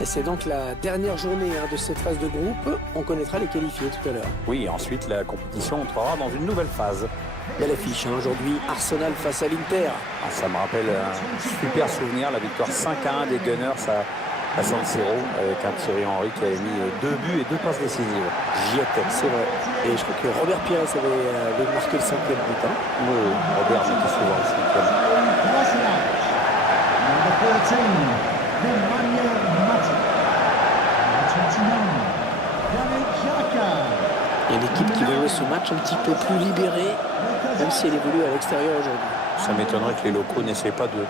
Et c'est donc la dernière journée de cette phase de groupe. On connaîtra les qualifiés tout à l'heure. Oui, ensuite la compétition entrera dans une nouvelle phase. Belle affiche aujourd'hui, Arsenal face à l'Inter. Ah, ça me rappelle un super souvenir, la victoire 5-1 des Gunners à San Siro, avec un Thierry Henry qui avait mis 2 buts et 2 passes décisives. J'y étais, c'est vrai. Et je crois que Robert Pires avait marqué le 5e but. Oui, Robert marquait souvent le 5e. Il y a une équipe qui va jouer ce match un petit peu plus libérée, même si elle évolue à l'extérieur aujourd'hui. Ça m'étonnerait que les locaux n'essaient pas de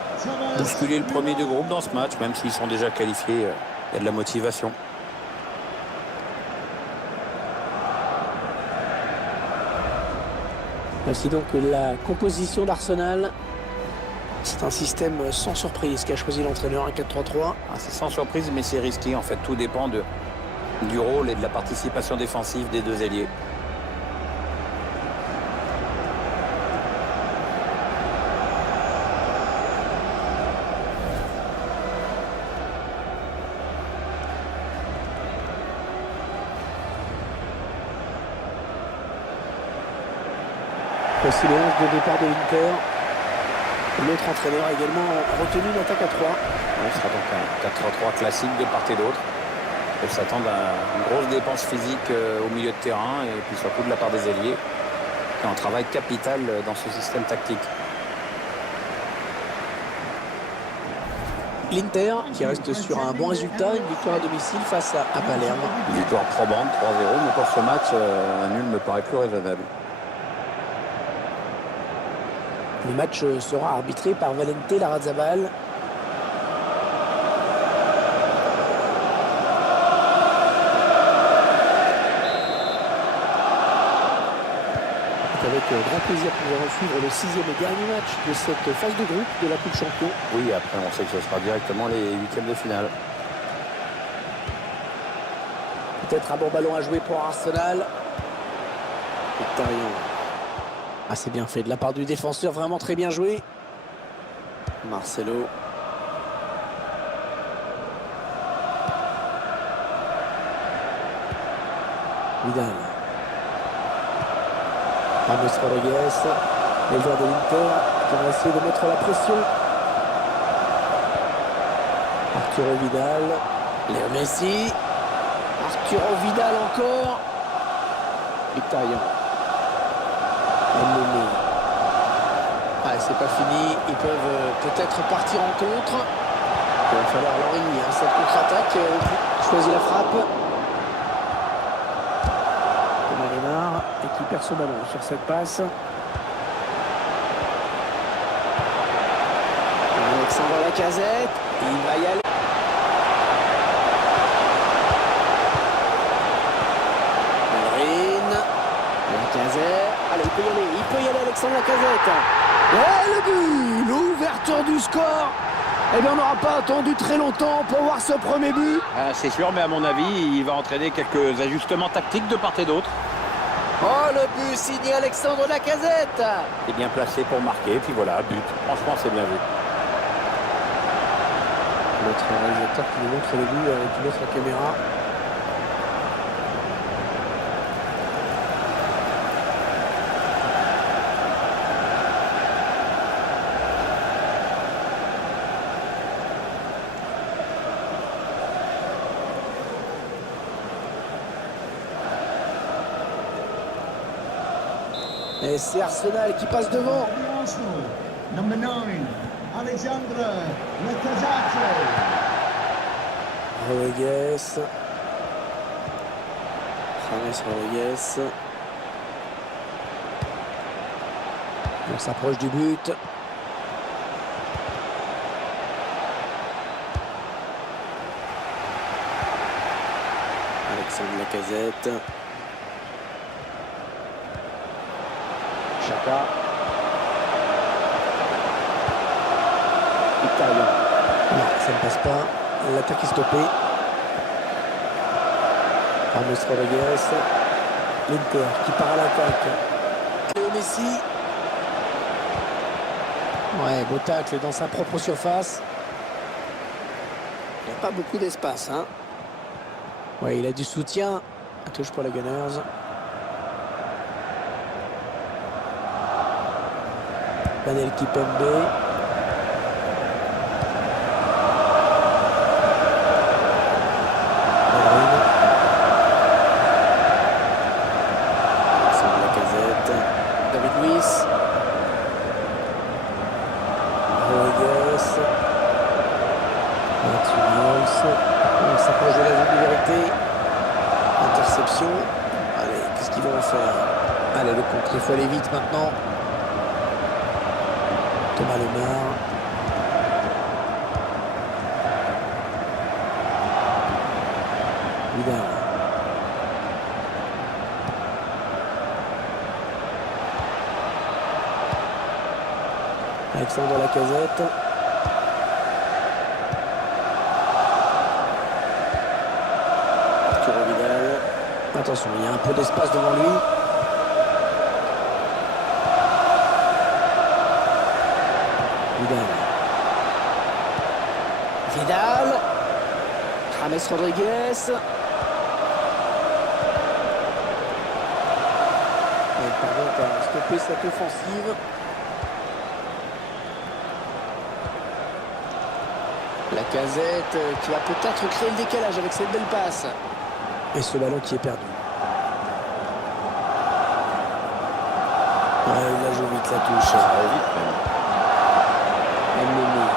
bousculer le premier de groupe dans ce match, même s'ils sont déjà qualifiés. Il y a de la motivation. Voici donc la composition d'Arsenal. C'est un système sans surprise qu'a choisi l'entraîneur, un 4-3-3. Ah, c'est sans surprise, mais c'est risqué. En fait, tout dépend du rôle et de la participation défensive des deux ailiers. Voici le 11 de départ de l'Inter. L'autre entraîneur a également retenu une attaque à 3. Ce sera donc un 4-3-3 classique de part et d'autre. Ils s'attendent à une grosse dépense physique au milieu de terrain et puis surtout de la part des ailiers qui ont un travail capital dans ce système tactique. L'Inter qui reste sur un bon résultat, une victoire à domicile face à Palerme. Une victoire probante, 3-0, mais pour ce match, un nul me paraît plus raisonnable. Le match sera arbitré par Valente Larrazabal. Avec grand plaisir, nous allons suivre le 6e et dernier match de cette phase de groupe de la Coupe Champion. Oui, après on sait que ce sera directement les huitièmes de finale. Peut-être un bon ballon à jouer pour Arsenal. Victorian. Ah, c'est bien fait de la part du défenseur, vraiment très bien joué. Marcelo. Vidal. Ramos Rodriguez, les joueurs de l'Inter qui vont essayer de mettre la pression. Arturo Vidal, Léo Messi, Arturo Vidal encore. Victorian. Ah, c'est pas fini, ils peuvent peut-être partir en contre. Il va falloir Henry, cette contre-attaque, choisit la frappe. Neymar et qui perd son ballon sur cette passe. Alexandre Lacazette, il va y aller. Bellerin, Lacazette, allez, il peut y aller Alexandre Lacazette. Et le but, l'ouverture du score. Eh bien, on n'aura pas attendu très longtemps pour voir ce premier but. C'est sûr, mais à mon avis, il va entraîner quelques ajustements tactiques de part et d'autre. Oh, le but signé Alexandre Lacazette. Il est bien placé pour marquer, et puis voilà, but. Franchement, c'est bien vu. Notre réalisateur qui nous montre le but avec une autre caméra. Et c'est Arsenal qui passe devant. Number 9, Alexandre Lacazette. Rodriguez. James Rodriguez. On s'approche du but. Alexandre Lacazette. Chaka. Victorian. Non, ça ne passe pas. L'attaque est stoppée. Ramos Rodriguez. L'Inter qui part à l'attaque. Léo Messi. Ouais, beau tacle dans sa propre surface. Il n'y a pas beaucoup d'espace. Hein. Ouais, il a du soutien. Un touche pour les Gunners. Daniel Kipembe. David Luiz. Rodriguez. Mathieu. On s'approche de la zone de vérité. Interception. Allez, qu'est-ce qu'ils vont en faire? Allez, le contre, il faut aller vite maintenant. Thomas Lemar. Vidal. Alexandre Lacazette. Arturo Vidal. Attention, il y a un peu d'espace devant lui. Vidal. James Rodriguez. Il parvient à stopper cette offensive. Lacazette qui va peut-être créer le décalage avec cette belle passe. Et ce ballon qui est perdu. Ouais, il la joue vite, la touche. Ça va vite même. Ndombele.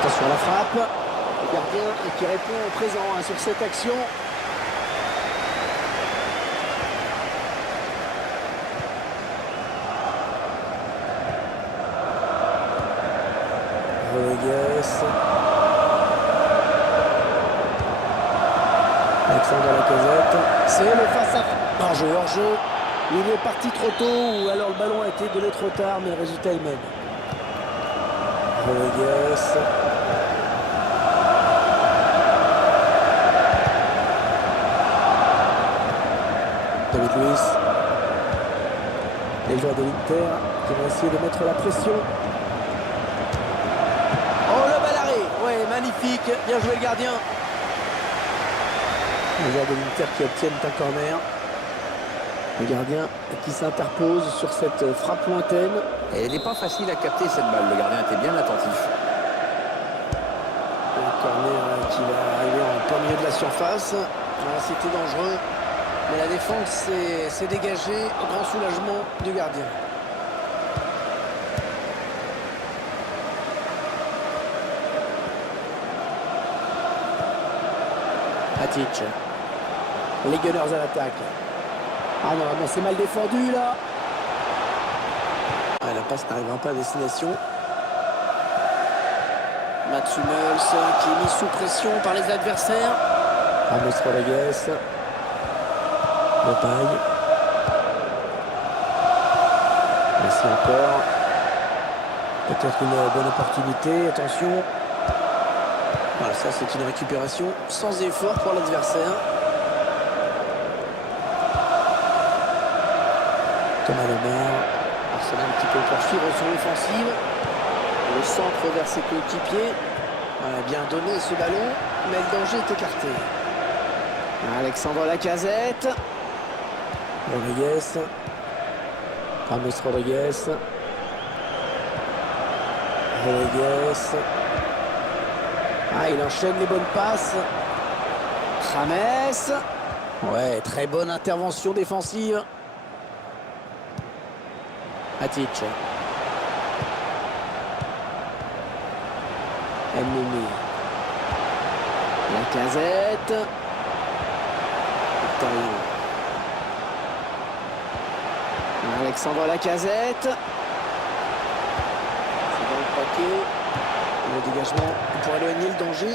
Attention à la frappe. Le gardien qui répond au présent sur cette action. Rodriguez. Alexandre Lacazette. C'est le face-à-face. Hors-jeu. Il est parti trop tôt ou alors le ballon a été donné trop tard, mais le résultat est le même. Rodriguez. David Luiz. Les joueurs de l'Inter qui vont essayer de mettre la pression. Oh, le bal arrêt. Ouais, magnifique. Bien joué le gardien. Les joueurs de l'Inter qui obtiennent un corner. Le gardien qui s'interpose sur cette frappe lointaine. Et elle n'est pas facile à capter cette balle. Le gardien était bien attentif. Le corner qui va arriver en plein milieu de la surface. C'était dangereux. Mais la défense s'est dégagée au grand soulagement du gardien. Hatic. Les Gunners à l'attaque. Ah non, non, c'est mal défendu là. Ah, la passe n'arrivera pas à destination. Mats Hummels qui est mis sous pression par les adversaires. Ramos Rodriguez. Lopaille. Ici encore. Peut-être une bonne opportunité. Attention. Voilà, ça c'est une récupération sans effort pour l'adversaire. Thomas Lemar. Arsenal qui peut poursuivre son offensive. Le centre vers ses coéquipiers. Voilà, bien donné ce ballon, mais le danger est écarté. Alexandre Lacazette. Rodriguez. Ramos Rodriguez. Rodriguez. Ah, il enchaîne les bonnes passes. James. Ouais, très bonne intervention défensive. Hatic. Ndombele. Lacazette. Victorien. Alexandre Lacazette. C'est dans le paquet. Le dégagement pour éloigner le danger.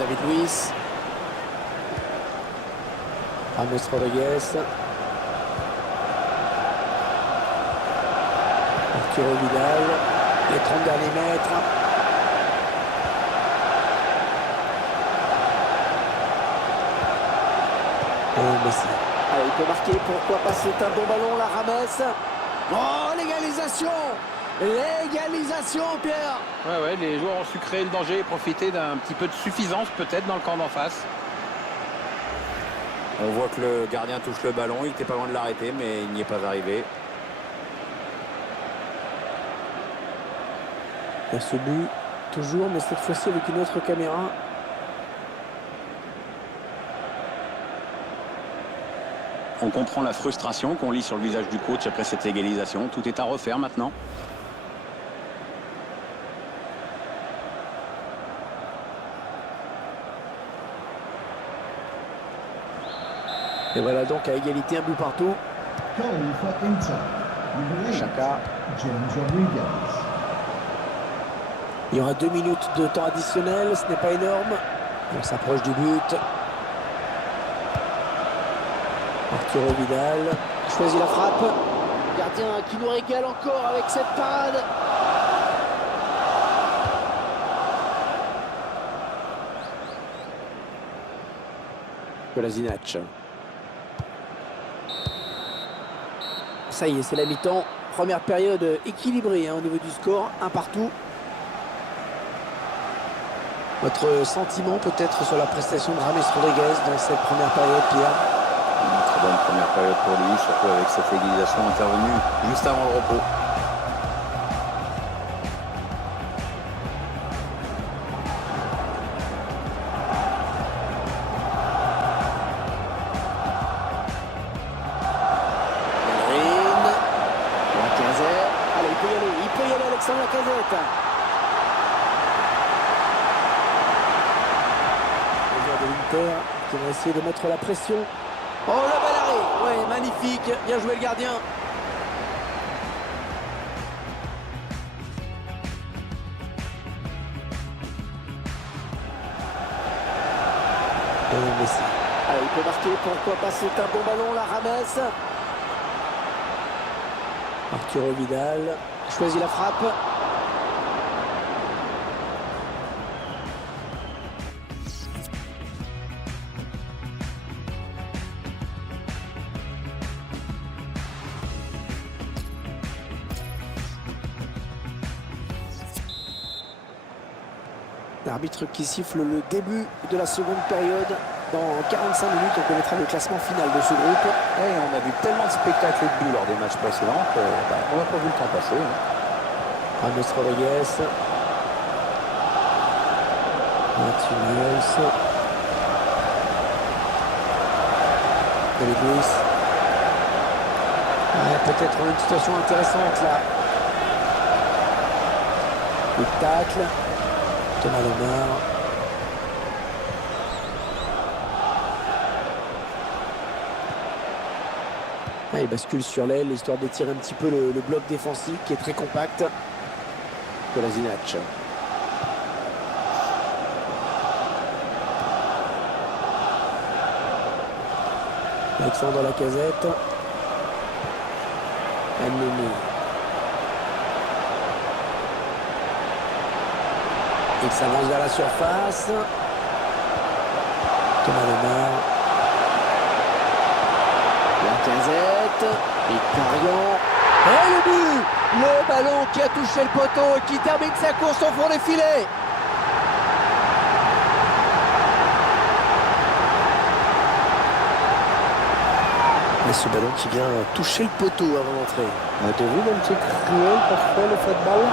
David Luiz. Ramos Rodriguez. Arturo Vidal. Les 30 derniers mètres. Et Messi. Allez, il peut marquer, pourquoi pas, c'est un bon ballon là, Rames. Oh, l'égalisation! L'égalisation, Pierre! Ouais, les joueurs ont su créer le danger et profiter d'un petit peu de suffisance peut-être dans le camp d'en face. On voit que le gardien touche le ballon, il était pas loin de l'arrêter, mais il n'y est pas arrivé. Il y a ce but, toujours, mais cette fois-ci avec une autre caméra. On comprend la frustration qu'on lit sur le visage du coach après cette égalisation. Tout est à refaire maintenant. Et voilà donc à égalité, un but partout. Goal for Inter. Number 8, Chaka. James Rodriguez. Il y aura 2 minutes de temps additionnel, ce n'est pas énorme. On s'approche du but. Arturo Vidal choisit la frappe. Gardien qui nous régale encore avec cette parade. Kolasinac. Ça y est, c'est la mi-temps. Première période équilibrée au niveau du score, un partout. Votre sentiment peut-être sur la prestation de James Rodriguez dans cette première période, Pierre? Une très bonne première période pour lui, surtout avec cette égalisation intervenue juste avant le repos. Bellerin. Lacazette. Allez, il peut y aller Alexandre Lacazette. Le joueur de l'Inter qui va essayer de mettre la pression. Oh, le bel arrêt. Ouais, magnifique. Bien joué le gardien. Messi. Allez, il peut marquer, pourquoi pas, c'est un bon ballon, la Rames. Arturo Vidal choisit la frappe. L'arbitre qui siffle le début de la seconde période. Dans 45 minutes, on connaîtra le classement final de ce groupe. Et on a vu tellement de spectacles et de buts lors des matchs précédents qu'on n'a pas vu le temps passer. James Rodriguez. Martinez. David Luiz. Ouais, peut-être une situation intéressante là. Le tacle. Thomas Lemar. Ah, il bascule sur l'aile, histoire d'étirer un petit peu le bloc défensif qui est très compact. Kolasinac. Alexandre Lacazette. Neni. Il s'avance vers la surface. Thomas Lemar. Lacazette. Et Carion. Et le but! Le ballon qui a touché le poteau et qui termine sa course au fond des filets. Et ce ballon qui vient toucher le poteau avant d'entrer. T'as vu le petit cruel parfois le football?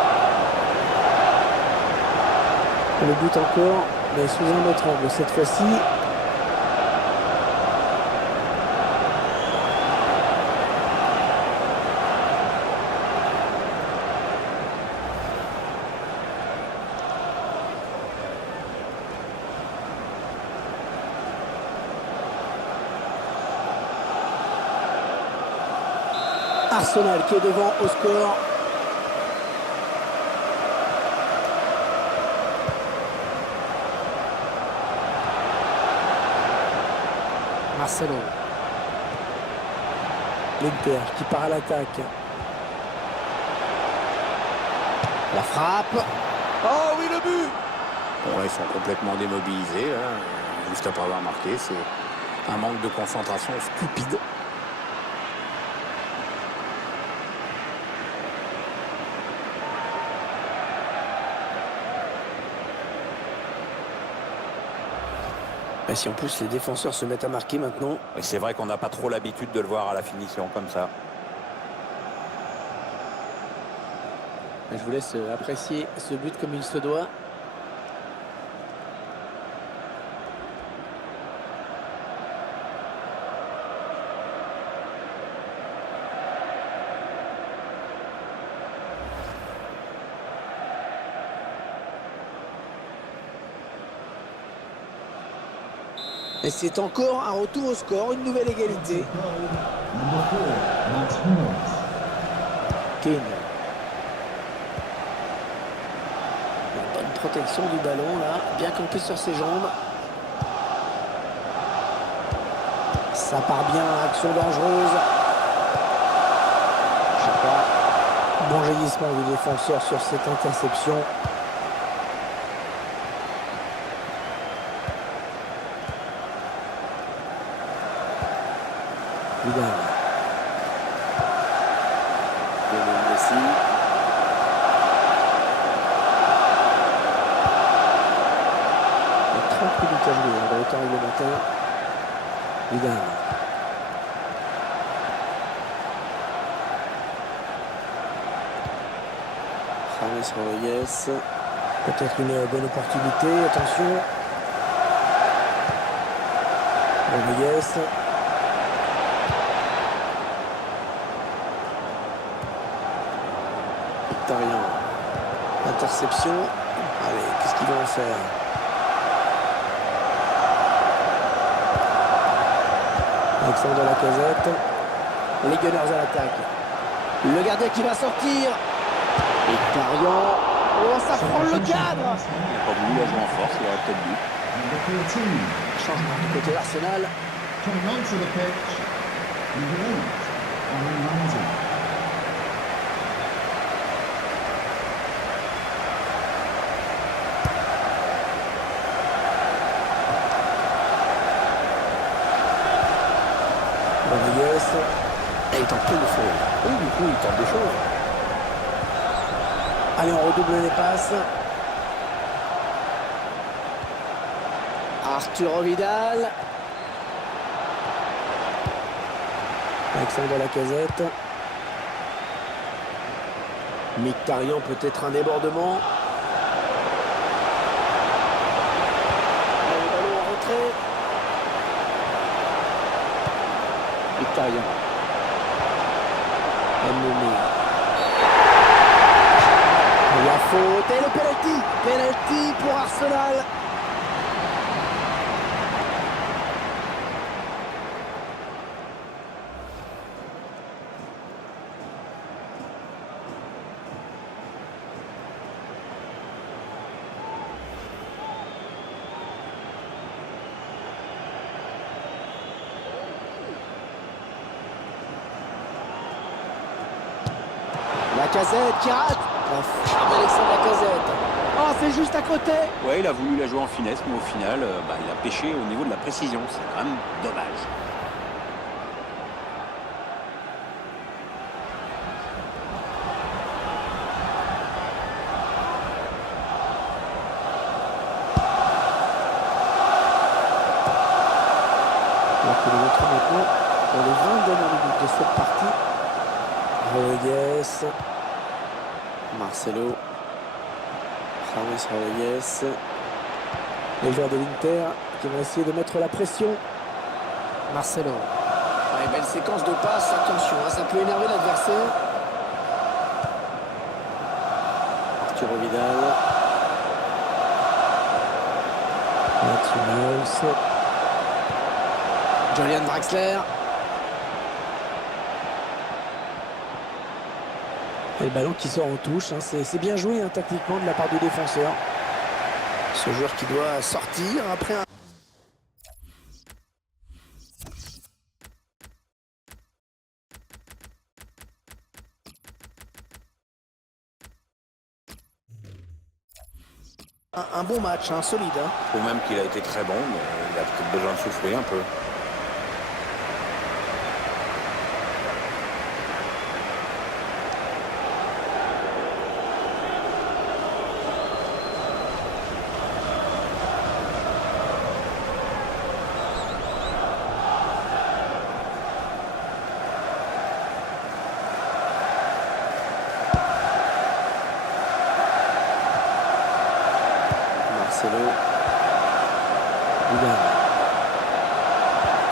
Le but encore, mais sous un autre angle cette fois-ci. Arsenal qui est devant au score. Marcelo. L'Inter qui part à l'attaque. La frappe. Oh oui, le but! Bon, ils sont complètement démobilisés, hein, juste après avoir marqué. C'est un manque de concentration stupide. Et si en plus les défenseurs se mettent à marquer maintenant. Et c'est vrai qu'on n'a pas trop l'habitude de le voir à la finition comme ça. Je vous laisse apprécier ce but comme il se doit. Et c'est encore un retour au score, une nouvelle égalité. Number 4, Matt Hummels. Kane. Une bonne protection du ballon là, bien campé sur ses jambes. Ça part bien, action dangereuse. Chapa. Bon jaillissement du défenseur sur cette interception. Vidal. Lionel Messi. Il y a 30 minutes à jouer dans le temps réglementaire. Vidal. James Rodriguez. Peut-être une bonne opportunité. Attention. Rodriguez. Mkhitaryan. Interception. Allez, qu'est-ce qu'ils vont en faire? Alexandre Lacazette. Les Gunners à l'attaque. Le gardien qui va sortir. Mkhitaryan. Oh, ça prend le cadre. Il n'a pas voulu la jouer en force, il aurait peut-être dû. Number 14, Changement du côté d'Arsenal. coming onto the pitch. Number 8, Aaron Ramsey. Rodriguez. Et il tente plein de feu. Oui, du coup, il tente des choses. Allez, on redouble les passes. Arturo Vidal. Alexandre Lacazette. Mkhitaryan, peut-être un débordement. Le ballon en retrait. Mkhitaryan. Ndombele. La faute et le penalty. Penalty pour Arsenal. Lacazette qui rate. La frappe d'Alexandre Lacazette. Oh, c'est juste à côté. Ouais, il a voulu la jouer en finesse, mais au final, il a pêché au niveau de la précision. C'est quand même dommage. Alors que nous entrons maintenant dans les 20 dernières minutes de cette partie. Rodriguez. Marcelo. James Rodriguez. Les joueurs de l'Inter qui vont essayer de mettre la pression. Marcelo. Ouais, belle séquence de passes. Attention, hein, ça peut énerver l'adversaire. Arturo Vidal. Mathieu. Julian Draxler. Et le ballon qui sort en touche. Hein. C'est bien joué hein, tactiquement de la part du défenseur. Ce joueur qui doit sortir après un bon match, hein, solide. Hein. Je trouve même qu'il a été très bon, mais il a peut-être besoin de souffler un peu. Vidal.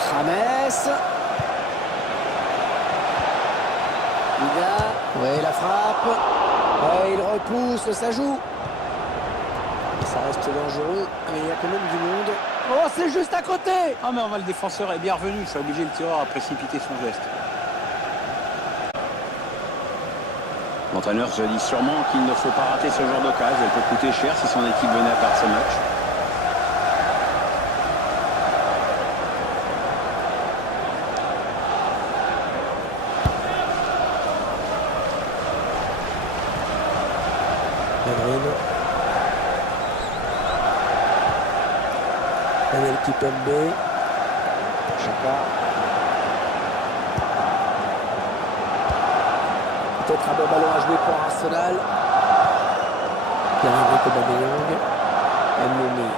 James. Vidal. Ouais, la frappe. Ouais, il repousse, ça joue. Ça reste dangereux, mais il y a quand même du monde. Oh, c'est juste à côté. Ah mais le défenseur est bien revenu, ça a obligé le tireur à précipiter son geste. L'entraîneur se dit sûrement qu'il ne faut pas rater ce genre d'occasion, elle peut coûter cher si son équipe venait à perdre ce match. Daniel Kipembe. Chaka. Peut-être un bon ballon à jouer pour Arsenal. Pierre-Emerick Aubameyang. Ndombele.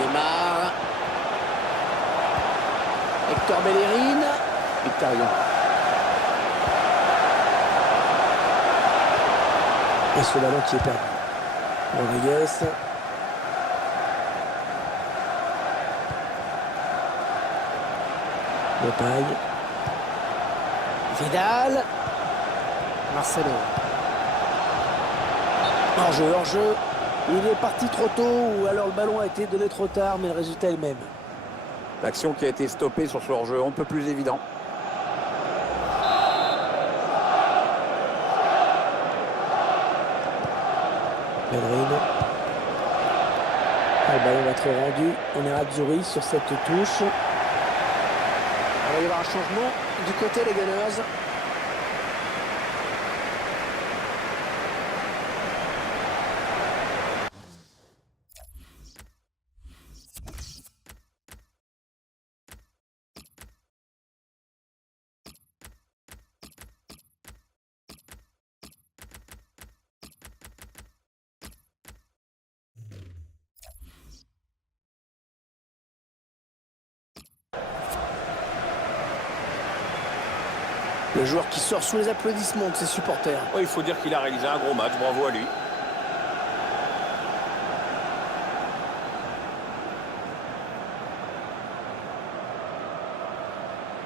Lemar. Hector Bellerin. Mkhitaryan. Et ce ballon qui est perdu. Rodriguez. Depay. Vidal. Marcelo. Hors-jeu, hors-jeu. Il est parti trop tôt ou alors le ballon a été donné trop tard, mais le résultat est le même. L'action qui a été stoppée sur ce hors-jeu, un peu plus évident. Bellerin. Le ballon va être rendu. On est Nerazzurri sur cette touche. Il va y avoir un changement du côté des Gunners. Le joueur qui sort sous les applaudissements de ses supporters. Oui, il faut dire qu'il a réalisé un gros match, bravo à lui.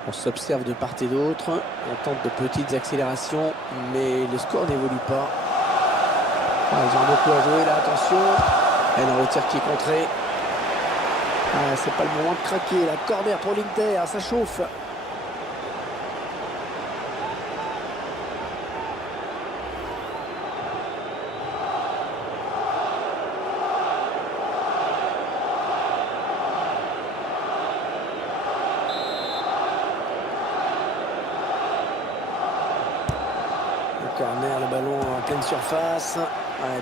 On s'observe de part et d'autre. On tente de petites accélérations, mais le score n'évolue pas. Ah, ils ont beaucoup à jouer là, attention. Et dans le tir qui est contré. Ah, c'est pas le moment de craquer. La corner pour l'Inter, ça chauffe. Corner, le ballon en pleine surface.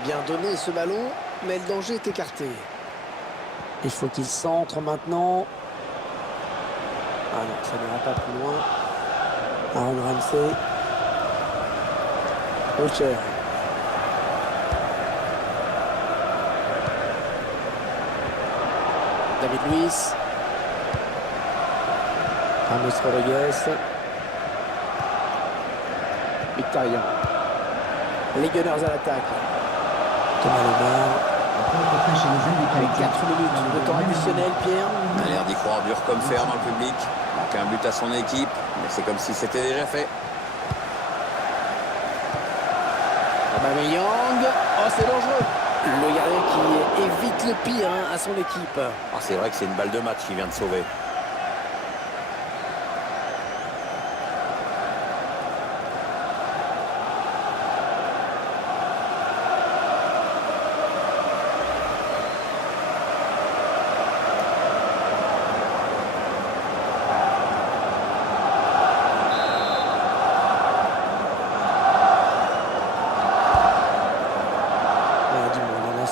Bien donné ce ballon, mais le danger est écarté. Il faut qu'il centre maintenant. Ah non, ça n'ira pas plus loin. Aaron Ramsey. Rocher. David Luiz. Ramos Rodriguez. Mkhitaryan. Les Gunners à l'attaque. Thomas Lemar. Avec 4 minutes de temps additionnel, Pierre. Il a l'air d'y croire dur comme fer dans le public. Il manque un but à son équipe, mais c'est comme si c'était déjà fait. Aubameyang. Oh, c'est dangereux. Le gardien qui évite le pire à son équipe. Ah, c'est vrai que c'est une balle de match qu'il vient de sauver.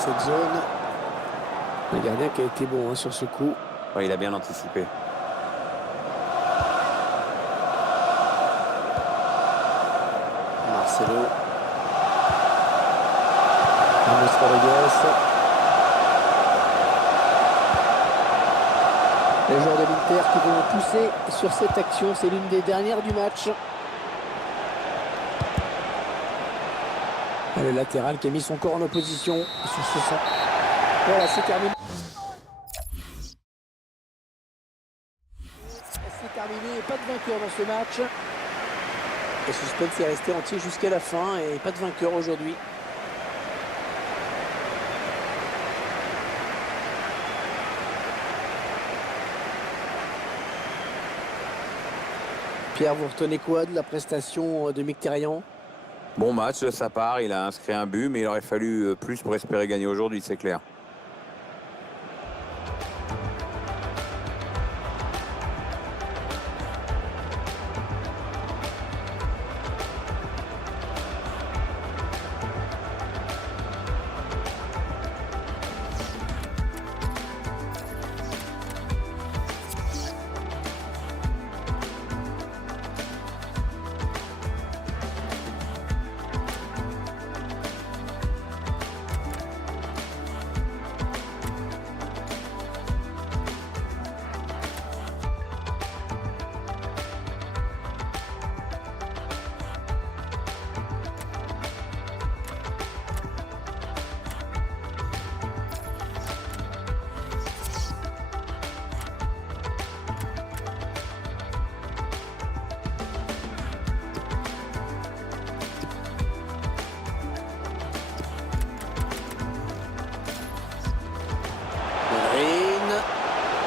Cette zone. Le gardien qui a été bon sur ce coup. Ouais, il a bien anticipé. Marcelo. Ramos Rodriguez. Les joueurs de l'Inter qui vont pousser sur cette action. C'est l'une des dernières du match. Le latéral qui a mis son corps en opposition sur ce centre. Voilà, c'est terminé. C'est terminé, pas de vainqueur dans ce match. Le suspense est resté entier jusqu'à la fin et pas de vainqueur aujourd'hui. Pierre, vous retenez quoi de la prestation de Mkhitaryan? Bon match de sa part, il a inscrit un but, mais il aurait fallu plus pour espérer gagner aujourd'hui, c'est clair.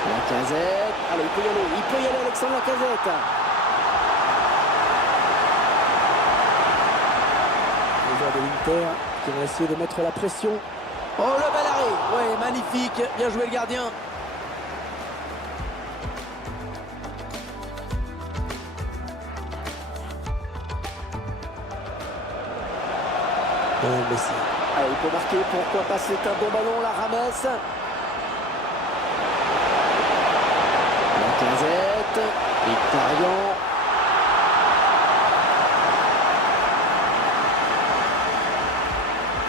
Lacazette, allez, il peut y aller Alexandre Lacazette. Les joueurs de l'Inter qui vont essayer de mettre la pression. Oh, le bel arrêt, ouais, magnifique, bien joué le gardien. Messi. Allez, il peut marquer, pourquoi pas, c'est un bon ballon, la Rames. Lacazette, Mkhitaryan.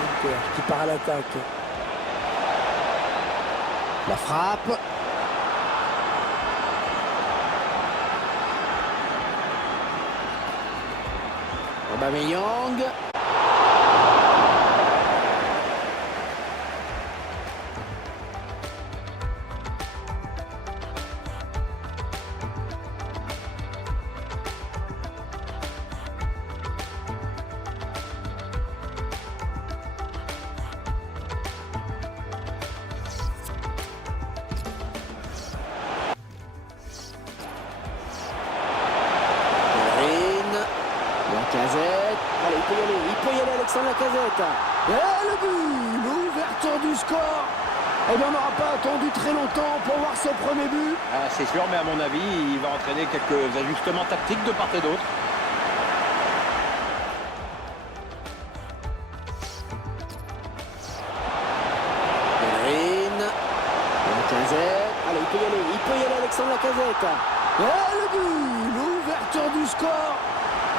Inter qui part à l'attaque. La frappe. Aubameyang. Lacazette, allez, il peut y aller Alexandre Lacazette. Et le but, l'ouverture du score. Eh bien, on n'aura pas attendu très longtemps pour voir ce premier but. Ah, c'est sûr, mais à mon avis, il va entraîner quelques ajustements tactiques de part et d'autre. Lacazette, allez, il peut y aller Alexandre Lacazette. Et le but, l'ouverture du score.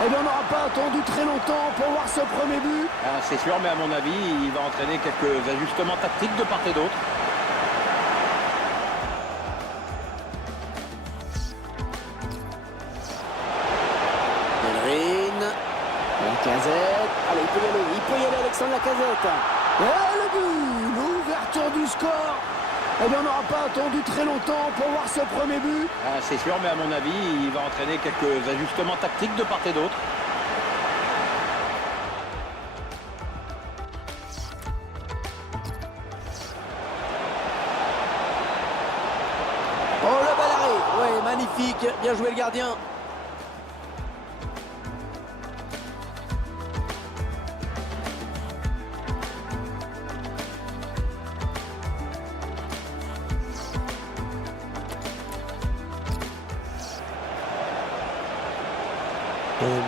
Eh bien, on n'aura pas attendu très longtemps pour voir ce premier but. Ah, c'est sûr, mais à mon avis, il va entraîner quelques ajustements tactiques de part et d'autre. Lacazette, allez, il peut y aller Alexandre Lacazette. Et le but, l'ouverture du score. Eh bien, on n'aura pas attendu très longtemps pour voir ce premier but. Ah, c'est sûr, mais à mon avis, il va entraîner quelques ajustements tactiques de part et d'autre. Oh, le bel arrêt, ouais, magnifique, bien joué le gardien.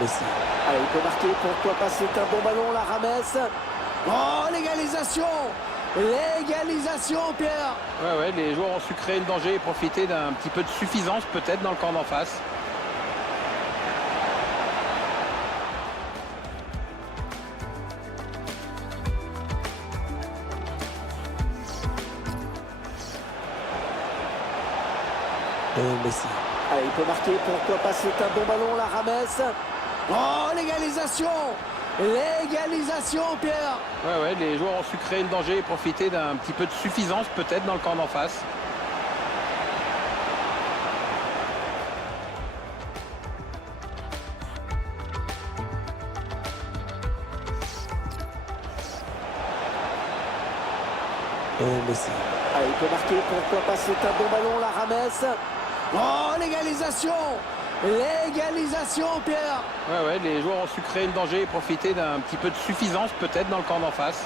Messi. Allez, il peut marquer, pourquoi pas, c'est un bon ballon, la Rames. Oh, l'égalisation. L'égalisation, Pierre. Ouais, les joueurs ont su créer le danger et profiter d'un petit peu de suffisance peut-être dans le camp d'en face. Messi. Allez, il peut marquer, pourquoi pas, c'est un bon ballon, la Rames. Oh, l'égalisation. L'égalisation, Pierre. Ouais, les joueurs ont su créer le danger et profiter d'un petit peu de suffisance peut-être dans le camp d'en face. Messi. Ah, il peut marquer, pourquoi pas, c'est un bon ballon, la Rames. Oh, l'égalisation. L'égalisation, Pierre. Ouais, les joueurs ont su créer le danger et profiter d'un petit peu de suffisance peut-être dans le camp d'en face.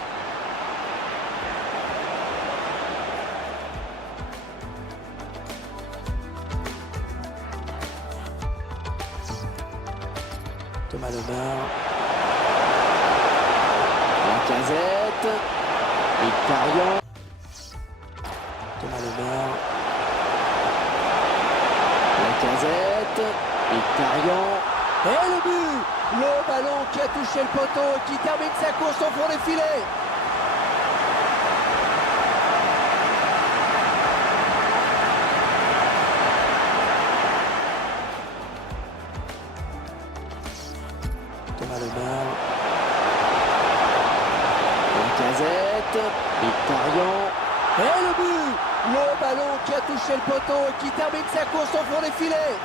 Thomas Lemar. Lacazette. Mkhitaryan. Thomas Lemar. Lacazette. Mkhitaryan. Et le but. Le ballon qui a touché le poteau et qui termine sa course au fond des filets. Thomas Lemar. Lacazette. Mkhitaryan. Et le but. Le ballon qui a touché le poteau et qui termine sa course au fond des filets.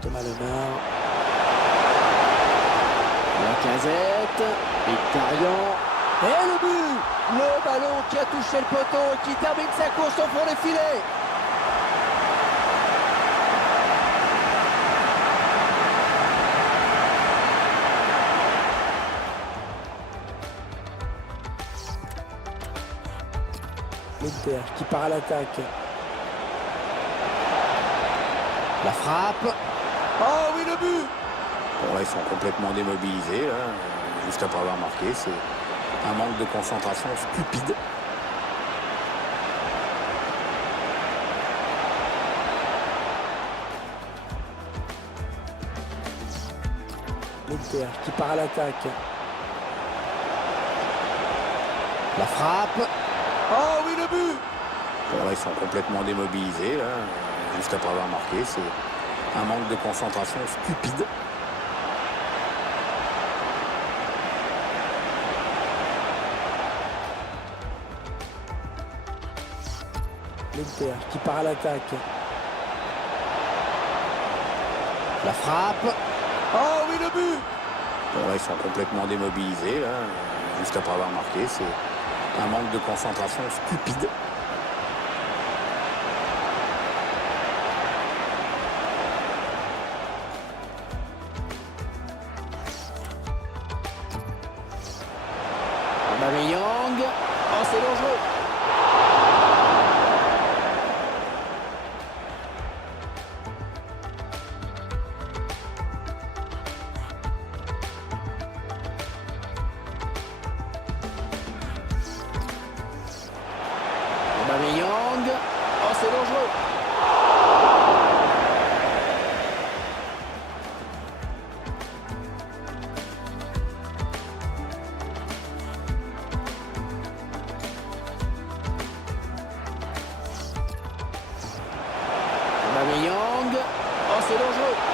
Thomas Lemar. Lacazette. Mkhitaryan. Et le but. Le ballon qui a touché le poteau et qui termine sa course au fond des filets. L'Inter qui part à l'attaque. La frappe. Oh oui, le but. Bon, là, ils sont complètement démobilisés, là, juste après avoir marqué. C'est un manque de concentration stupide. L'Inter qui part à l'attaque. La frappe. Oh oui, le but. Bon, là, ils sont complètement démobilisés, là, juste après avoir marqué. C'est un manque de concentration stupide. L'Inter qui part à l'attaque. La frappe. Oh oui, le but. Bon, là, ils sont complètement démobilisés, là, juste après avoir marqué. C'est un manque de concentration stupide. Aubameyang. Oh, c'est dangereux. Aubameyang. Oh, c'est dangereux. Aubameyang. Oh, c'est dangereux.